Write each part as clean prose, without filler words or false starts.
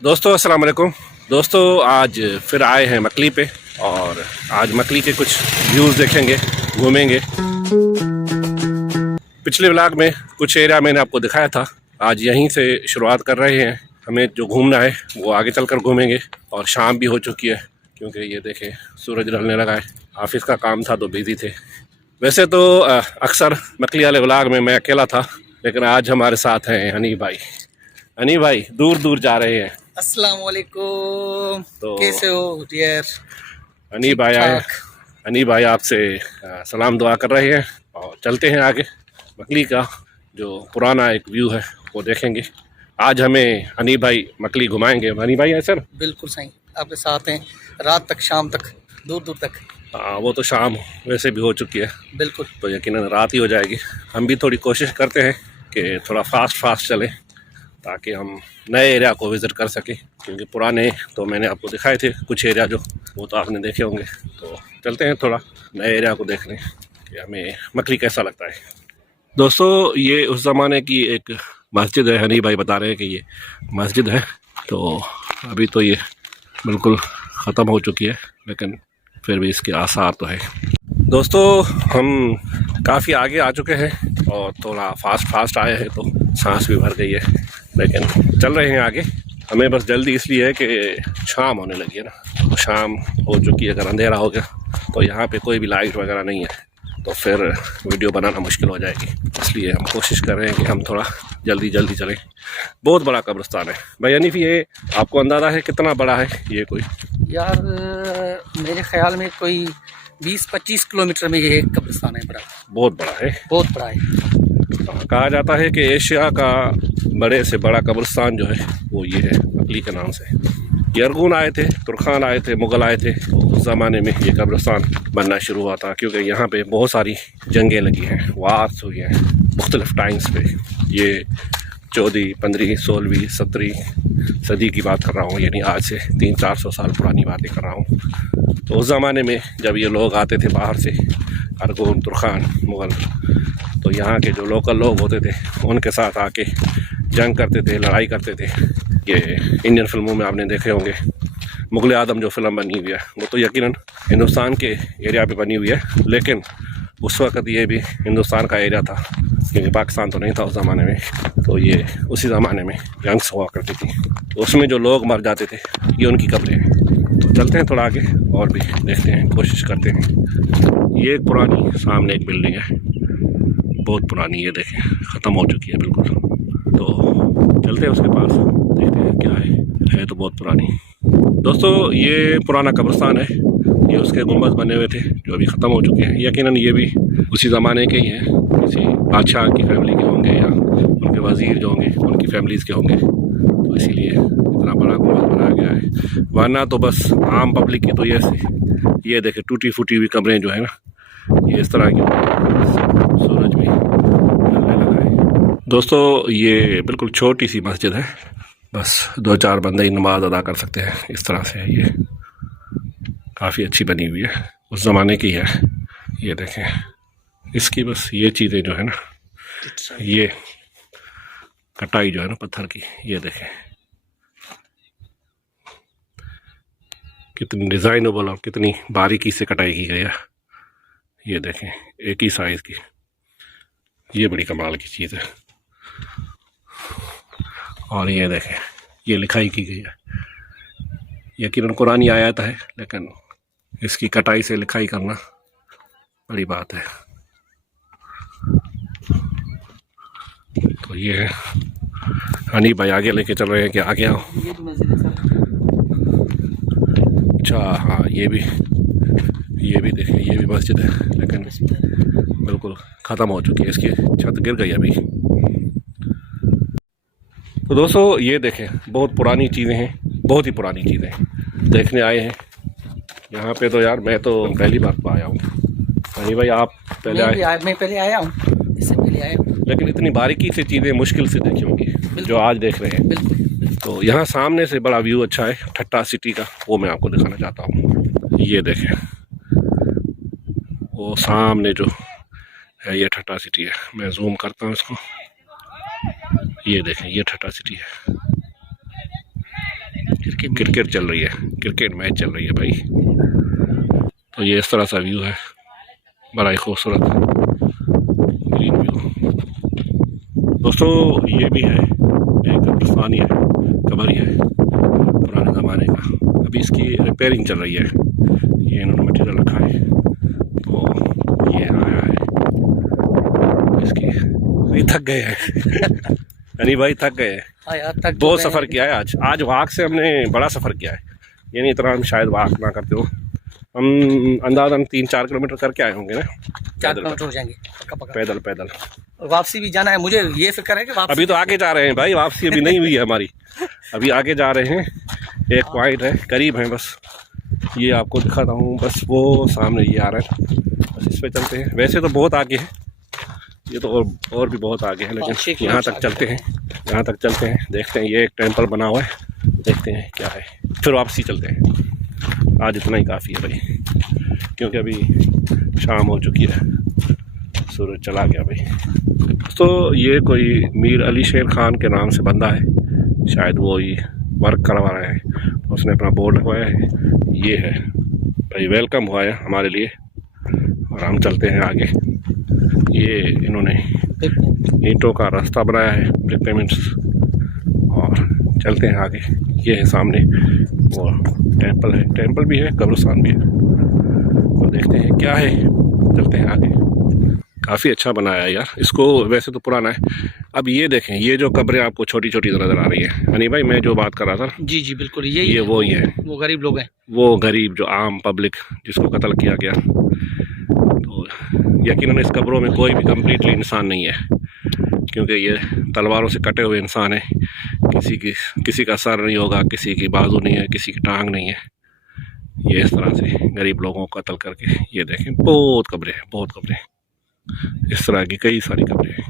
दोस्तों अस्सलाम वालेकुम। दोस्तों आज फिर आए हैं मकली पे और आज मकली के कुछ व्यूज़ देखेंगे, घूमेंगे। पिछले व्लॉग में कुछ एरिया मैंने आपको दिखाया था, आज यहीं से शुरुआत कर रहे हैं। हमें जो घूमना है वो आगे चलकर घूमेंगे और शाम भी हो चुकी है क्योंकि ये देखें सूरज ढलने लगा है। ऑफिस का काम था तो बिज़ी थे। वैसे तो अक्सर मकली वाले व्लॉग में मैं अकेला था, लेकिन आज हमारे साथ हैं हनी भाई। हनी भाई दूर दूर जा रहे हैं अस्सलाम वालेकुम। तो कैसे हो डियर? हनी ठीक भाई आए। ठाक। हनी भाई आपसे सलाम दुआ कर रहे हैं और चलते हैं आगे। मकली का जो पुराना एक व्यू है वो देखेंगे। आज हमें हनी भाई मकली घुमाएंगे। हनी भाई है सर? बिल्कुल सही, आपके साथ हैं रात तक, शाम तक, दूर दूर तक। हाँ, वो तो शाम वैसे भी हो चुकी है बिल्कुल। तो यकीनन रात ही हो जाएगी। हम भी थोड़ी कोशिश करते हैं कि थोड़ा फास्ट चलें ताकि हम नए एरिया को विज़िट कर सकें, क्योंकि पुराने तो मैंने आपको दिखाए थे कुछ एरिया जो, वो तो आपने देखे होंगे। तो चलते हैं थोड़ा नए एरिया को देखने कि हमें मकली कैसा लगता है। दोस्तों ये उस ज़माने की एक मस्जिद है। हनी भाई बता रहे हैं कि ये मस्जिद है, तो अभी तो ये बिल्कुल ख़त्म हो चुकी है, लेकिन फिर भी इसके आसार तो है। दोस्तों हम काफ़ी आगे आ चुके हैं और थोड़ा फास्ट आए हैं तो सांस भी भर गई है, लेकिन चल रहे हैं आगे। हमें बस जल्दी इसलिए है कि शाम होने लगी है ना, तो शाम हो चुकी है। अगर अंधेरा हो गया तो यहाँ पे कोई भी लाइट वगैरह नहीं है तो फिर वीडियो बनाना मुश्किल हो जाएगी। इसलिए हम कोशिश कर रहे हैं कि हम थोड़ा जल्दी चलें। बहुत बड़ा कब्रिस्तान है भाई हनीफ, ये आपको अंदाज़ा है कितना बड़ा है ये? कोई यार मेरे ख्याल में कोई 20-25 किलोमीटर में ये एक कब्रिस्तान है बड़ा। बहुत बड़ा है। बहुत बड़ा है। कहा जाता है कि एशिया का बड़े से बड़ा कब्रिस्तान जो है वो ये है, मकली के नाम से। ये अरगून आए थे, तुर्खान आए थे, मुग़ल आए थे, तो उस ज़माने में ये कब्रिस्तान बनना शुरू हुआ था, क्योंकि यहाँ पे बहुत सारी जंगें लगी हैं, वार्स हुई हैं मुख्तलिफ़ टाइम्स पे। ये 14वीं, 15वीं, 16वीं, 17वीं सदी की बात कर रहा हूँ, यानी आज से 300-400 साल पुरानी बातें कर रहा हूँ। तो उस ज़माने में जब ये लोग आते थे बाहर से, अरगून, तुर्खान, मुग़ल, तो यहाँ के जो लोकल लोग होते थे उनके साथ आके जंग करते थे, लड़ाई करते थे। ये इंडियन फिल्मों में आपने देखे होंगे, मुग़ल आदम जो फिल्म बनी हुई है वो तो यकीनन हिंदुस्तान के एरिया पे बनी हुई है, लेकिन उस वक़्त ये भी हिंदुस्तान का एरिया था, क्योंकि पाकिस्तान तो नहीं था उस ज़माने में। तो ये उसी ज़माने में जंग्स हुआ करती थी, तो उसमें जो लोग मर जाते थे ये उनकी कब्रें हैं। तो चलते हैं थोड़ा आगे और भी देखते हैं, कोशिश करते हैं। ये एक पुरानी सामने एक बिल्डिंग है, बहुत पुरानी, ये देखें ख़त्म हो चुकी है बिल्कुल। तो चलते हैं उसके पास, देखते हैं क्या है तो बहुत पुरानी। दोस्तों ये पुराना कब्रिस्तान है, ये उसके गुंबद बने हुए थे जो अभी ख़त्म हो चुके हैं। यकीनन ये भी उसी ज़माने के ही हैं, किसी बादशाह की फैमिली के होंगे या उनके वज़ीर जो होंगे उनकी फैमिलीज़ के होंगे, तो इसीलिए इतना बड़ा गुंबद बनाया गया है। वरना तो बस आम पब्लिक की तो ये देखें टूटी फूटी हुई कब्रें जो है ना, ये इस तरह की। सूरज भी ढलने लगा है। दोस्तों ये बिल्कुल छोटी सी मस्जिद है, बस 2-4 बंदे ही नमाज अदा कर सकते हैं। इस तरह से है ये, काफ़ी अच्छी बनी हुई है, उस ज़माने की है। ये देखें इसकी बस ये चीज़ें जो है ना, ये कटाई जो है ना पत्थर की, ये देखें कितनी डिज़ाइनेबल और कितनी बारीकी से कटाई की गई है। ये देखें एक ही साइज़ की, ये बड़ी कमाल की चीज़ है। और ये देखें ये लिखाई की गई है, यकीनन कुरानी आयत है, लेकिन इसकी कटाई से लिखाई करना बड़ी बात है। तो ये है हनी भाई आगे लेके चल रहे हैं कि आगे आओ। ये भी मस्जिद है सर। अच्छा हाँ, ये भी देखें, ये भी मस्जिद है, लेकिन बिल्कुल ख़त्म हो चुकी है, इसकी छत गिर गई अभी। तो दोस्तों ये देखें बहुत पुरानी चीज़ें हैं, बहुत ही पुरानी चीज़ें देखने आए हैं यहाँ पे। तो यार मैं तो पहली बार तो आया हूँ। हनी भाई आप पहले आए? मैं पहले आया हूँ, इससे पहले आया हूँ। लेकिन इतनी बारीकी से चीज़ें मुश्किल से देखी होंगी जो आज देख रहे हैं। बिल्कुल। तो यहाँ सामने से बड़ा व्यू अच्छा है ठट्टा सिटी का, वो मैं आपको दिखाना चाहता हूँ। ये देखें वो सामने जो है ये ठट्टा सिटी है। मैं जूम करता हूँ इसको, ये देखें ये ठट्टा सिटी है। क्रिकेट चल रही है, क्रिकेट मैच चल रही है भाई। तो ये इस तरह सा व्यू है, बड़ा ही खूबसूरत ग्रीन व्यू। दोस्तों ये भी है एक कब्रिस्तान ही है, कब्र ही है पुराने ज़माने का। अभी इसकी रिपेयरिंग चल रही है, ये इन्होंने मटेरियल रखा है तो ये आया है इसकी। ये थक गए हैं यानी भाई थक गए हैं, हाँ यार, तक बहुत सफ़र किया है आज वाक से हमने बड़ा सफ़र किया है। ये नहीं इतना हम शायद वाक ना करते हो, हम अंदाज़न 3-4 किलोमीटर करके आए होंगे ना, 4 किलोमीटर हो जाएंगे पक्का पक्का। पैदल। और वापसी भी जाना है, मुझे ये फिक्र है कि वापसी अभी तो आगे जा रहे हैं भाई, वापसी अभी नहीं हुई है हमारी, अभी आगे जा रहे हैं। एक पॉइंट है, करीब है बस, ये आपको दिखाता हूँ बस, वो सामने ये आ रहा है, बस इस पे चलते हैं। वैसे तो बहुत आगे है ये तो, और भी बहुत आगे है, लेकिन यहाँ तक चलते हैं, यहाँ तक चलते हैं, देखते हैं। ये एक टेंपल बना हुआ है, देखते हैं क्या है, फिर वापसी चलते हैं। आज इतना ही काफ़ी है भाई, क्योंकि अभी शाम हो चुकी है, सूरज चला गया भाई। तो ये कोई मीर अली शेर खान के नाम से बंदा है, शायद वो ही वर्क करवा रहा है, उसने अपना बोर्ड लगवाया है। ये है भाई, वेलकम हुआ है हमारे लिए, और हम चलते हैं आगे। ये इन्होंने ईंटों का रास्ता बनाया है, ब्रिक पेमेंट्स, और चलते हैं आगे। ये है सामने वो टेंपल है, टेंपल भी है, कब्रिस्तान भी है, तो देखते हैं क्या है, चलते हैं आगे। काफ़ी अच्छा बनाया है यार इसको, वैसे तो पुराना है। अब ये देखें, ये जो कब्रें आपको छोटी छोटी नज़र आ रही है, हनी भाई मैं जो बात कर रहा था, जी जी बिल्कुल, ये वो ही है, वो गरीब लोग हैं, वो गरीब जो आम पब्लिक जिसको कत्ल किया गया। तो यकीनन इस कब्रों में कोई भी कम्प्लीटली इंसान नहीं है, क्योंकि ये तलवारों से कटे हुए इंसान है। किसी का सर नहीं होगा, किसी की बाजू नहीं है, किसी की टांग नहीं है। ये इस तरह से गरीब लोगों को कत्ल करके, ये देखें बहुत कब्रें हैं, बहुत कब्रें, इस तरह की कई सारी कब्रें हैं,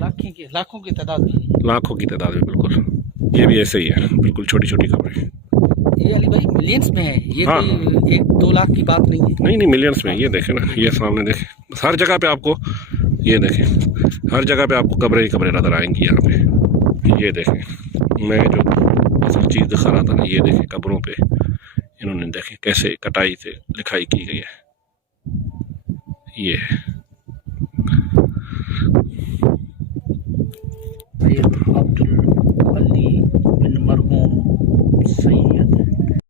लाखों की तादाद में, लाखों की तादाद में। बिल्कुल ये भी ऐसे ही है, बिल्कुल छोटी छोटी कब्रें। ये अली भाई मिलियंस में है ये, हाँ, कोई 1-2 लाख की बात नहीं है। नहीं मिलियंस में। ये देखें ना, ये सामने देखें, हर जगह पे आपको, ये देखें हर जगह पे आपको कब्रें ही कब्रें नज़र आएंगी यहाँ पे। ये देखें, मैं जो असल चीज़ दिखा रहा था ना, ये देखें कब्रों पे इन्होंने देखें कैसे कटाई से लिखाई की गई है। ये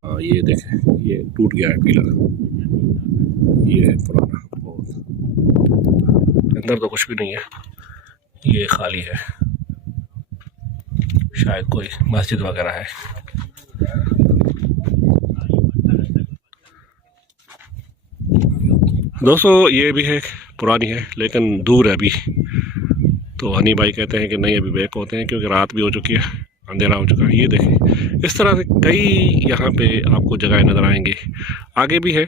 हाँ, ये देखें, ये टूट गया है पीला, ये है पुराना बहुत, अंदर तो कुछ भी नहीं है, ये खाली है, शायद कोई मस्जिद वगैरह है। दोस्तों ये भी है, पुरानी है लेकिन दूर है अभी। तो हनी भाई कहते हैं कि नहीं अभी बैक होते हैं, क्योंकि रात भी हो चुकी है, अंधेरा हो चुका है। ये देखें, इस तरह से कई यहाँ पे आपको जगह नज़र आएंगे। आगे भी है,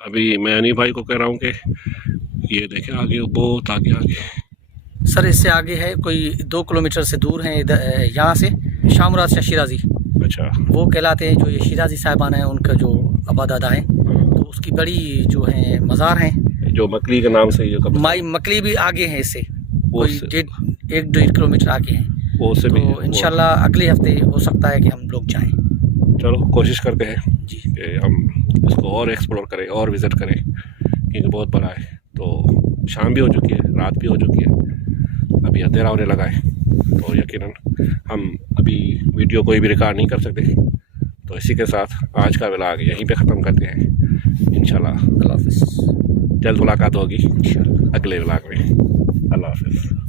अभी मैं हनी भाई को कह रहा हूँ कि ये देखें आगे, बहुत आगे आगे। सर इससे आगे है कोई 2 किलोमीटर से दूर है, इधर यहाँ से शामराज शाह शिराजी, अच्छा, वो कहलाते हैं। जो ये शिराजी साहिबान हैं, उनका जो अबादादा है, तो उसकी बड़ी जो है मज़ार हैं, जो मकली के नाम से, जो माई मकली भी आगे है इससे, कोई 1-1.5 किलोमीटर आगे हैं। वो से भी तो इंशाल्लाह अगले हफ्ते हो सकता है कि हम लोग जाएं। चलो कोशिश करते हैं जी कि हम इसको और एक्सप्लोर करें और विज़िट करें, क्योंकि बहुत बड़ा है। तो शाम भी हो चुकी है, रात भी हो चुकी है, अभी अंधेरा होने लगा है, तो यकीनन हम अभी वीडियो कोई भी रिकॉर्ड नहीं कर सकते। तो इसी के साथ आज का व्लॉग यहीं पे ख़त्म करते हैं। इंशाल्लाह अल्लाह हाफ़िज़, जल्द मुलाकात होगी इंशाल्लाह अगले व्लॉग में। अल्लाह हाफ़िज़।